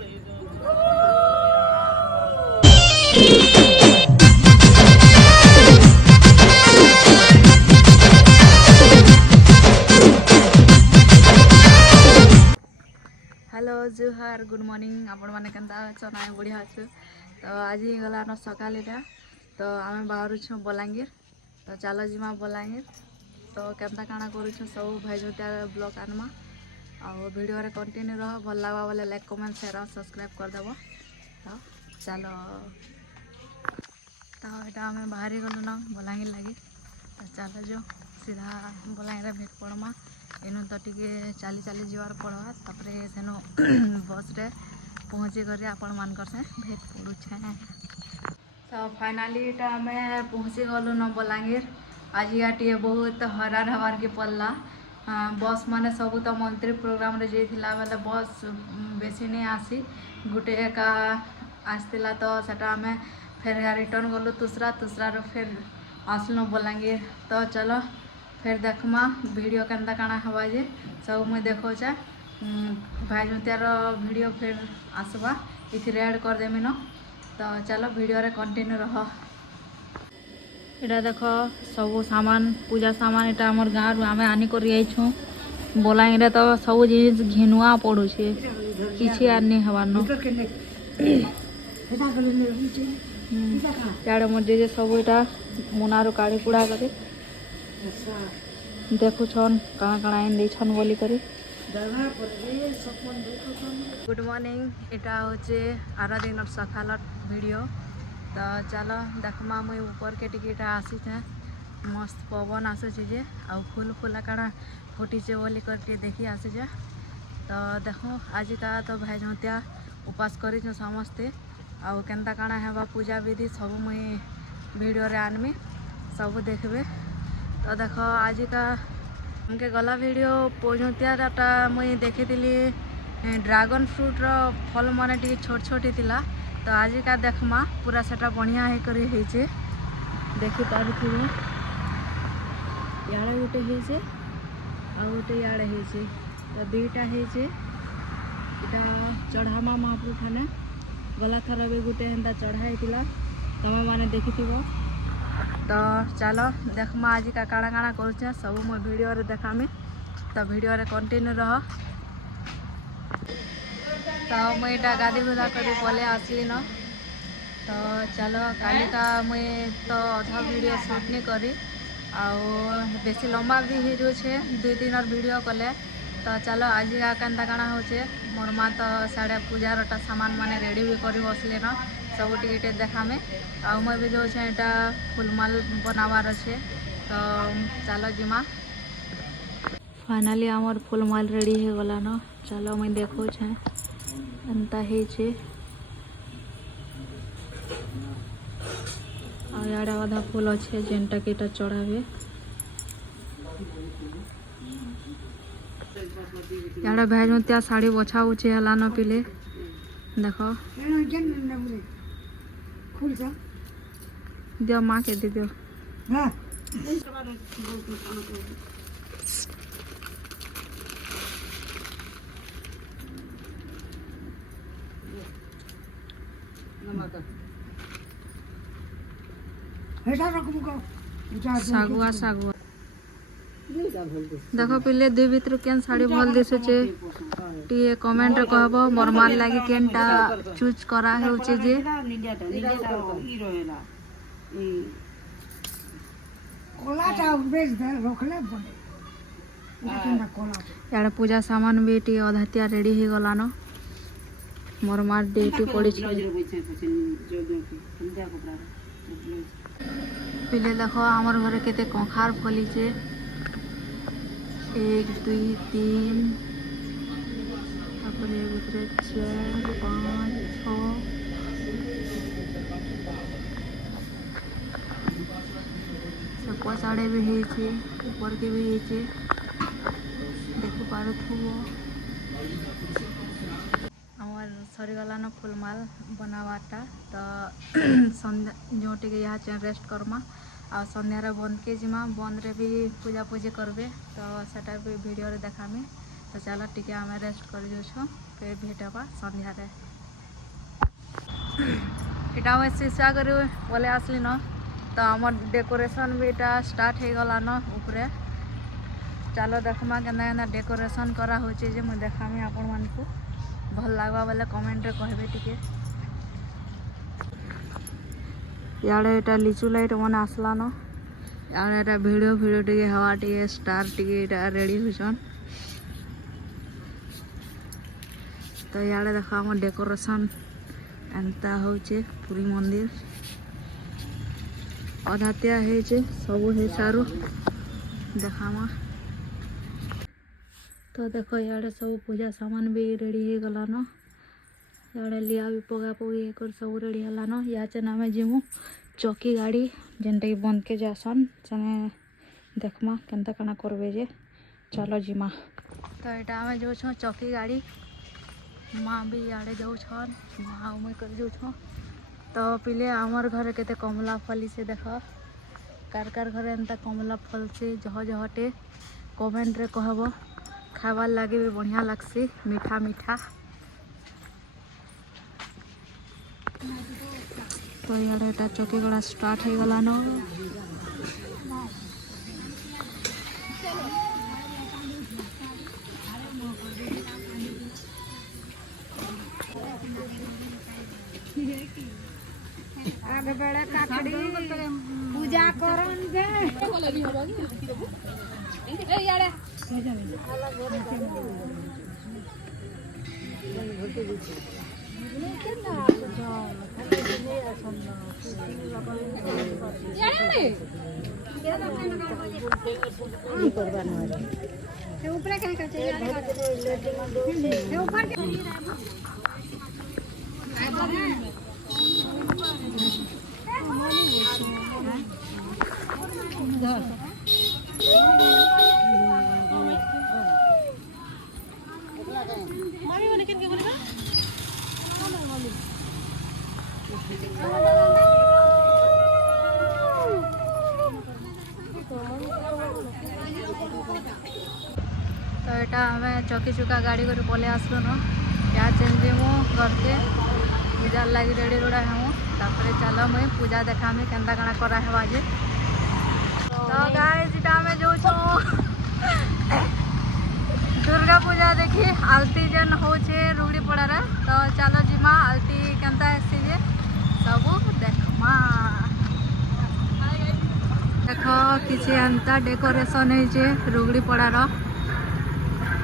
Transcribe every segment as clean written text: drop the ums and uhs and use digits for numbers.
Hello जुहार good morning आपण मैंने केन्ता अच्छा ना बढ़िया अच्छे। तो आज ही गला न सकाल तो आम बाहर छू बलांगीर। तो चलो जीमा बलांगीर तो केन्ता काଣା करूँ सब भाई जोतिया ब्लॉग आनमा और वीडियो रे कंटिन्यू रह भल लगा बोले लाइक कमेंट शेयर और सब्सक्राइब करदेव। तो चलो तो यहाँ आम बाहरी गलु ना बलांगीर लगी। तो चलो जो सीधा बलांगीर भेट पड़मा एनु तो टिके चली चली जीवार पड़वा तापरे सेनु बस रे पहुँची कर आपण मानकर से भेट पड़ुछे। तो फाइनाली इटा आमे पहुँची गलु न बलांगीर। आज टे बहुत हरान हबार के पड़ला। बस माने सब तो मंत्री प्रोग्राम रे जाइथिला बेले बस बेसी नहीं आसी गुटे एका आसतिला। तो सेटा आमे फिर रिटर्न गलु तुसरा रो फिर आसलु बलांगीर। तो चलो फिर देखमा वीडियो केन्ता काଣା हवा जे सब मुझे देखो चा भाई जोतियार वीडियो फिर आसवा इथि ऐड कर देमी न। तो चलो वीडियो रे कंटिन्यू रह। इटा देखो सब सामान पूजा सामान इटा हमर गाँव रु आमे आनी कर आइछू बलांगीर। तो सब जिनिस घिनुआ पड़ुछे किछि आर नहीं हवार न। यार मोर जे सब इटा मुनारू काढ़ी कुड़ा करे देखुछन काଣା काଣା इन देछन बोली करी। गुड मॉर्निंग इटा होचे आरा दिन सकाल वीडियो। तो चलो देखमा मुई ऊपर के टिकेटा आसी थे मस्त पवन आसुचे जे आ फूल फूला काଣା फुटीचे बोली कर देखी आसीजे। तो देखो आज का तो भाई जोतिया उपास करी समस्ते आउ केन्ता काଣା हेबा पूजा विधि सब मुई वीडियो रे आनमी सब देखबे। तो देखो आज का उनके गला वीडियो पहुँचतियाटा मुई देखी ड्रैगन फ्रूट रो फल माने टी छोट छोट थिला। तो आज का देखमा पूरा सेटा बढ़िया है करी हेचे देखि पारुथिबो। याडे गुटे हेचे आ गुटे याडे हेचे तो दुईटा हेचे इटा चढ़ामा महाप्रभु थाने गला थर भी गुटे हेन्ता चढ़ाई थिला तमे माने देखिथिबो। तो चलो देखमा आज का काଣା काଣା करूचे सब मो वीडियो रे देखामी। तो वीडियो रे कंटिन्यू रह। तो मुई इटा गाधी गुधा करी पले आसली न। तो चलो काली का मुई तो अधा वीडियो शूट नहीं करी आउ बेसी लंबा भी हो जाए 2 दिन वीडियो कले। तो चलो आज का केन्ता काଣା होचे मोर माँ तो साढ़े पूजा रटा सामान माने रेडी भी करी बसले न सब टिके देखामे आउ मैं भी जो इटा फुलमाल बनावार अच्छे। तो चलो जिमा फाइनाली आमर फुलमाल रेडी हो गला न। चलो मैं देखो एंता हेचे आ याडे आधा फूल अच्छे जेनटा कि चढ़ावे। याडे भाई जोतिया साड़ी बछा उछे हला न पिले देखो दियो माँ के दे दियो। सागुआ सागुआ देखो पिले दुई भितर केन साड़ी भल दिशुचे टी कमेंट रे कहबो मोर मान लागी केनटा चूज करा हेउचे जे। यार पूजा सामान भी टी अधातिया रेडी हो गला न मोर मार डेटी पड़ी पिले देखो आमर घरे केते कंखार फलीचे 1 2 3 अपने भीतर 4 5 6 सब पछाड़े भी हेचे ऊपर के भी हेचे देखि पारुथुबो। आमर सरीगला न फुलमाल बनावाटा। तो सन्ध्या जो टे यहाँ रेस्ट करमा आ सन्ध्यार बंद के जिमा बंद रे भी पूजा पूजी करबे। तो सेटा भी वीडियो रे देखामी। तो चलो टिके आमे रेस्ट कर जो। फिर भेट हवा संध्या इटा मैं शीशा कर बोले आसली न तो आम डेकोरेशन भी इटा स्टार्ट हो गला न ऊपरे चलो देखमा केना डेकोरेशन करा होचे जे मैं देखामी आपण मानकू भल लागवा बोले कमेंट रे कहबे टिके याडे एटा लिचू लाइट मन आसला न याडे एटा वीडियो टिके हवा टिके स्टार टिके एटा रेडी होछन तो याडे देखा हम डेकोरेशन एंता होचे पूरी मंदिर अधातिया हेचे सब हे सारू देखामा तो देखो याडे सब पूजा सामान भी रेडी हो गला न याडे लिया भी पगा पगी कर सब रेडी हला न याचे नामे जिमु चौकी गाड़ी जेनटा कि बंद के जासन सेने देखमा केनता काना करबे जे चलो जिमा तो एटा हमें जो छ चौकी गाड़ी माँ भी याडे जाऊ छन माँ उमे कर जाऊ छ तो पिले आमर घर केते कमला फली से देख कार घर एंता कमला फल से जह जहटे कमेंट रे कहबो खावार लागे भी बढ़िया लगसी मीठा मीठा तो यार एटा चौकी गड़ा स्टार्ट हो गला न आगे बड़े काकड़ी पूजा करन जे ए यारे ऊपर कहीं करते ऊपर तो एटा हमें चौकी चुका गाड़ी कर पले आसलु न क्या चेंजिमु करके पूजा लगी रेडी रोड़ा हम तापरे चलो मैं पूजा देखा में केनता काना करा हेबा जे तो गाइस इटा में जो छो दुर्गा पूजा देखी आलती जन होचे रुगड़ी पड़ा रे तो चलो जिमा आलती केनता आसी जे सब देखमा देखो किसी एंता डेकोरेशन है रुगड़ी पड़ार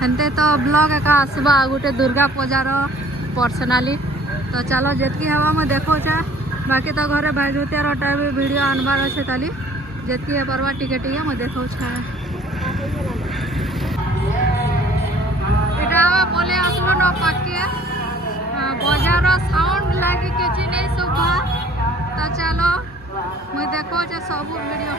हेन्ते तो ब्लॉग एका आसवा गोटे दुर्गा पूजार पर्सनाली तो चलो जितकी हवा मैं देखो चा बाकी तो घरे भाईजुतियार टाइम वीडियो आनबार अच्छे ताली जितकी है परवा टिके टिके मैं देखो छा इटा बोले आसलो न पक्के बजार साउंड लगी किसी नहीं सुबह तो चलो मैं देखो जे सब वीडियो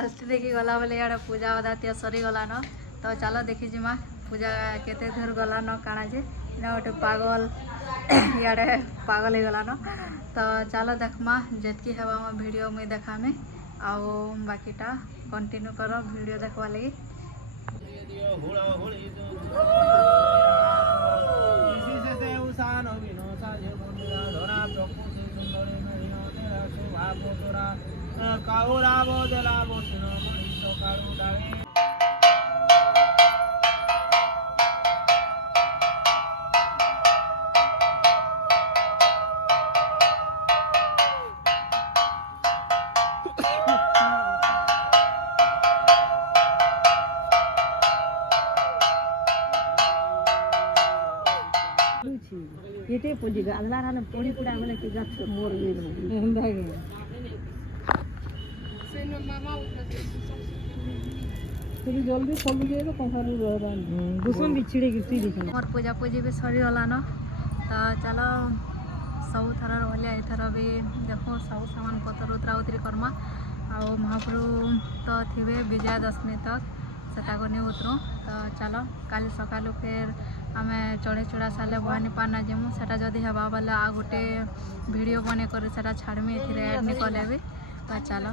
हल्दी देखी गला बेले यार पूजा उदा सरी गला न तो चलो देखी जिमा पूजा केते दूर गला न काना जे गोटे पागल इे पागल हो गला न तो चलो देखमा जितकी हेबा वीडियो मुई देखा में आउ बाकीटा कंटिन्यू कर वीडियो देखवा लगी ଏଟେ ପୋଜି ଆଲାରାନ ପଡି ପଡା ମାନେ କି ଗାଛ ମୋର ଗଇ ಎಂದಾಗೆ ସେଠି ଜଲ୍ଦି ସବୁ ଯାଏ କଖାରୁ ରହିବାନି ଦୁସନ ବି ଛିଡେ କି ତୁଇ ଦେଖିନ ମୋର ପୂଜାପୂଜି ବି ସରିଗଲାନ ତ ଚାଲ ସବୁଥର ଭଳିଆ ଏଥର ବି ଦେଖ ସବୁ ସାମାନ ପତ୍ର ଉତରା ଉତରି କର୍ମା ଆଉ ମହାପ୍ରଭୁ ତ ଥିବେ ବିଜୟା ଦଶମୀ ତକ୍ ସେଟାକୁ ନେଇ ଉତରୁ ତ ଚାଲ କାଲି ସକାଳୁ ଫେର୍ ଆମେ ଚଢ଼େଇ ଚୂଡ଼ା ସାରିଲେ ଭବାନୀ ପାନା ଯିମୁ ସେଟା ଯଦି ହେବା ବୋଲେ ଆଉ ଗୋଟେ ଭିଡ଼ିଓ ବନେଇ କରି ସେଟା ଛାଡ଼ମି ଏଥିରେ ଆଡ଼୍ ନି କଲେ ବି ତ ଚାଲ